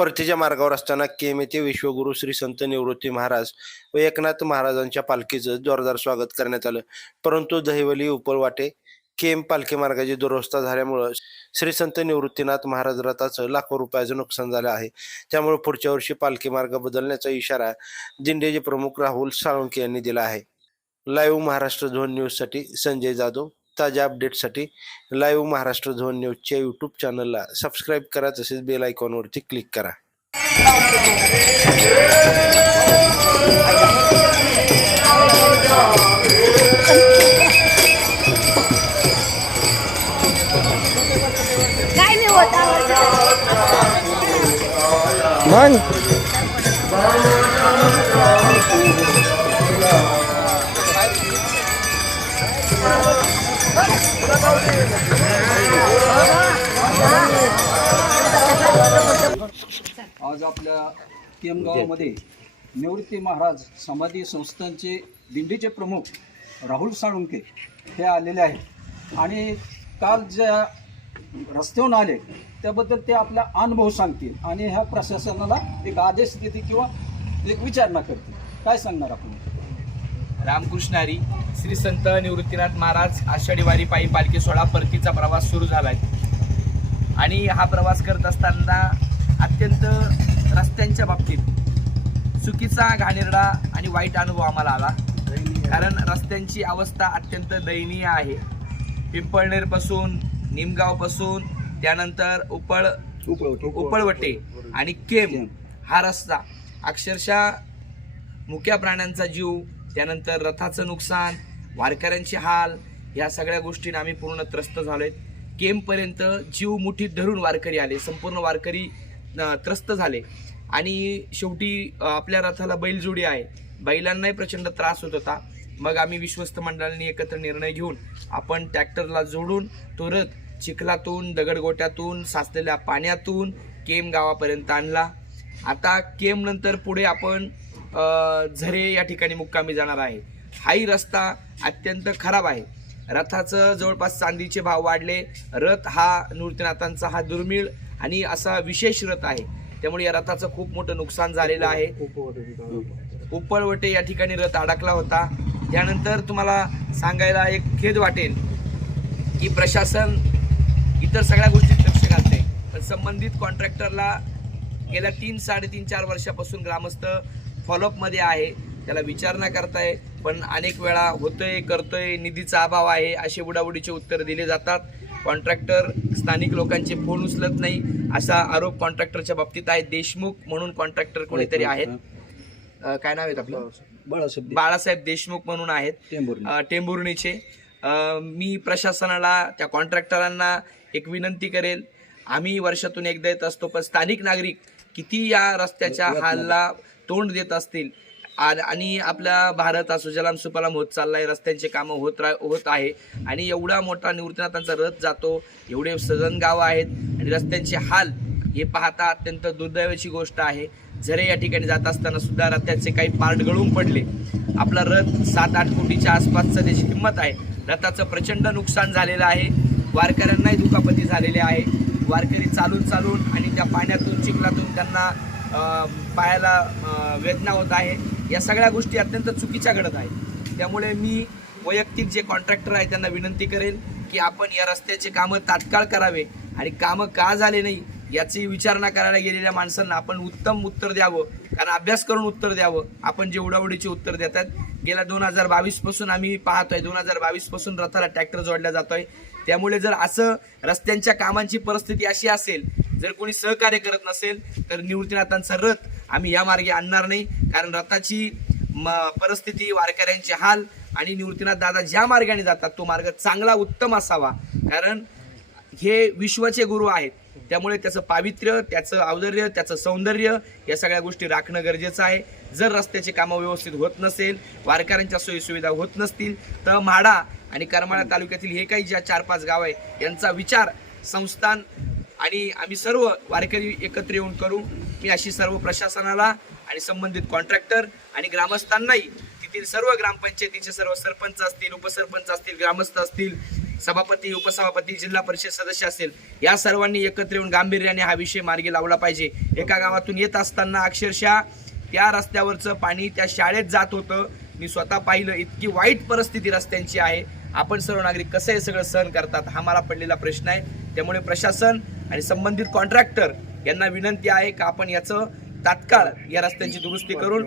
परतीच्या मार्गावर असताना केम येथे विश्वगुरू श्री संत निवृत्ती महाराज व एकनाथ महाराजांच्या पालखीचं जोरदार स्वागत करण्यात आलं. परंतु दहिवली उपळवाटे केम पालखी मार्गाची दुरवस्था झाल्यामुळं श्री संत निवृत्तीनाथ महाराज रथाचं लाखो रुपयाचं नुकसान झालं आहे. त्यामुळे पुढच्या वर्षी पालखी मार्ग बदलण्याचा इशारा दिंडीचे प्रमुख राहुल साळुंखे यांनी दिला आहे. लाईव्ह महाराष्ट्र झोन न्यूजसाठी संजय जाधव. ताज्या अपडेटसाठी लाईव्ह महाराष्ट्र झोन न्यूजच्या यूट्यूब चॅनलला सबस्क्राईब करा, तसेच बेल आयकॉनवरती क्लिक करा. काय नाही होता आज आपल्या केम गावामध्ये निवृत्ती महाराज समाधी संस्थांचे दिंडीचे प्रमुख राहुल साळुंखे हे आलेले आहेत आणि काल ज्या रस्त्यावरून आले त्याबद्दल ते आपला अनुभव सांगतील आणि ह्या प्रशासनाला एक आदेश देतील किंवा एक विचारणा करतील. काय सांगणार आपण? रामकृष्ण हरी. श्री संत निवृत्तीनाथ महाराज आषाढी वारी पायी पालखी सोहळा परतीचा प्रवास सुरू झाला आहे आणि हा प्रवास करत असताना अत्यंत रस्त्यांच्या बाबतीत चुकीचा, घाणेरडा आणि वाईट अनुभव आम्हाला आला. कारण रस्त्यांची अवस्था अत्यंत दयनीय आहे. पिंपळनेरपासून, निमगावपासून, त्यानंतर उपळवटे आणि केम हा रस्ता अक्षरशः मुक्या प्राण्यांचा जीव, त्यानंतर रथाचं नुकसान, वारकऱ्यांचे हाल, या सगळ्या गोष्टींना आम्ही पूर्ण त्रस्त झालोय. केमपर्यंत जीव मुठीत धरून वारकरी आले, संपूर्ण वारकरी त्रस्त झाले आणि शेवटी आपल्या रथाला बैलजोडी आहे, बैलांनाही प्रचंड त्रास होत होता. मग आम्ही विश्वस्त मंडळांनी एकत्र निर्णय घेऊन आपण ट्रॅक्टरला जोडून तो रथ चिखलातून, दगडगोट्यातून, साचलेल्या पाण्यातून केम गावापर्यंत आणला. आता केम नंतर पुढे आपण झरे या ठिकाणी मुक्कामी जाणार आहे. हाही रस्ता अत्यंत खराब आहे. रथाचं जवळपास चांदीचे भाव वाढले. रथ हा निवृत्तीनाथांचा हा दुर्मिळ आणि असा विशेष रथ आहे, त्यामुळे या रथाचं खूप मोठं नुकसान झालेलं आहे. उपळवटे या ठिकाणी रथ अडकला होता. त्यानंतर तुम्हाला सांगायला एक खेद वाटेल की प्रशासन इतर सगळ्या गोष्टीत लक्ष घालते, पण संबंधित कॉन्ट्रॅक्टरला गेल्या 3-4.5 वर्षापासून ग्रामस्थ फॉलोअपमध्ये आहे, त्याला विचारणा करताय, पण अनेक वेळा होतोय, करतोय, निधीचा अभाव आहे असे बुडाबुडीचे उत्तर दिले जातात. कॉन्ट्रॅक्टर स्थानिक लोकांचे फोन उचलत नाही असा आरोप कॉन्ट्रॅक्टरच्या बाबतीत आहे. देशमुख म्हणून कॉन्ट्रॅक्टर कोणीतरी आहेत, काय नाव आहेत आपलं? बाळासाहेब देशमुख म्हणून आहेत, टेंभुर्णीचे. मी प्रशासनाला, त्या कॉन्ट्रॅक्टरांना एक विनंती करेल, आम्ही वर्षातून एकदा येत असतो, पण स्थानिक नागरिक किती या रस्त्याच्या हालला तोंड देत असतील आणि आपला भारत हा सुजलाम सुफलाम होत चाललाय, रस्त्यांचे कामं होत आहे आणि एवढा मोठा निवृत्तीनाथांचा रथ जातो, एवढे सजन गावं आहेत आणि रस्त्यांचे हाल हे पाहता अत्यंत दुर्दैवाची गोष्ट आहे. झरे या ठिकाणी जात असताना सुद्धा रथाचे काही पार्ट गळून पडले. आपला रथ 7-8 कोटीच्या आसपासचं त्याची किंमत आहे. रथाचं प्रचंड नुकसान झालेलं आहे. वारकऱ्यांनाही दुखापती झालेल्या आहे. वारकरी चालून आणि त्या पाण्यातून, चिखलातून त्यांना पायाला वेदना होत आहे. या सगळ्या गोष्टी अत्यंत चुकीच्या घडत आहेत. त्यामुळे मी वैयक्तिक जे कॉन्ट्रॅक्टर आहे त्यांना विनंती करेल की आपण या रस्त्याचे कामं तात्काळ करावे आणि कामं का झाले नाही याची विचारणा करायला गेलेल्या माणसांना आपण उत्तम उत्तर द्यावं, कारण अभ्यास करून उत्तर द्यावं. आपण जे उडावडीचे उत्तर देतात, गेल्या 2022 पासून आम्ही पाहतोय, 2022 पासून रथाला ट्रॅक्टर जोडला जातोय. त्यामुळे जर असं रस्त्यांच्या कामांची परिस्थिती अशी असेल, जर कोणी सहकार्य करत नसेल, तर निवृत्तीनाथांचा रथ आम्ही या मार्गे आणणार नाही. कारण रथाची परिस्थिती, वारकऱ्यांचे हाल आणि निवृत्तीनाथ दादा ज्या मार्गाने जातात तो मार्ग चांगला, उत्तम असावा. कारण हे विश्वाचे गुरु आहेत, त्यामुळे त्याचं पावित्र्य, त्याचं औदार्य, त्याचं सौंदर्य या सगळ्या गोष्टी राखणं गरजेचं आहे. जर रस्त्याची कामं व्यवस्थित होत नसेल, वारकऱ्यांच्या सोयीसुविधा होत नसतील, तर म्हाडा आणि करमाळा तालुक्यातील हे काही ज्या 4-5 गाव आहे यांचा विचार संस्थान आणि आम्ही सर्व वारकरी एकत्र येऊन करू. मी अशी सर्व प्रशासनाला आणि संबंधित कॉन्ट्रॅक्टर आणि ग्रामस्थांनाही, तिथील सर्व ग्रामपंचायतीचे सर्व सरपंच असतील, उपसरपंच असतील, ग्रामस्थ असतील, सभापती, उपसभापती, जिल्हा परिषद सदस्य असेल, या सर्वांनी एकत्र येऊन गांभीर्याने हा विषय मार्गी लावला पाहिजे. एका गावातून येत असताना अक्षरशः त्या रस्त्यावरचं पाणी त्या शाळेत जात होतं. मी स्वतः पाहिलं, इतकी वाईट परिस्थिती रस्त्यांची आहे. आपण सर्व नागरिक कसं हे सगळं सहन करतात, हा मला पडलेला प्रश्न आहे. त्यामुळे प्रशासन आणि संबंधित कॉन्ट्रॅक्टर यांना विनंती आहे की आपण याचं तात्काळ या रस्त्यांची दुरुस्ती करून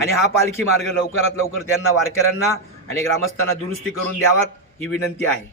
आणि हा पालखी मार्ग लवकरात लवकर त्यांना, वारकऱ्यांना आणि ग्रामस्थांना दुरुस्ती करून द्यावात, ही विनंती आहे.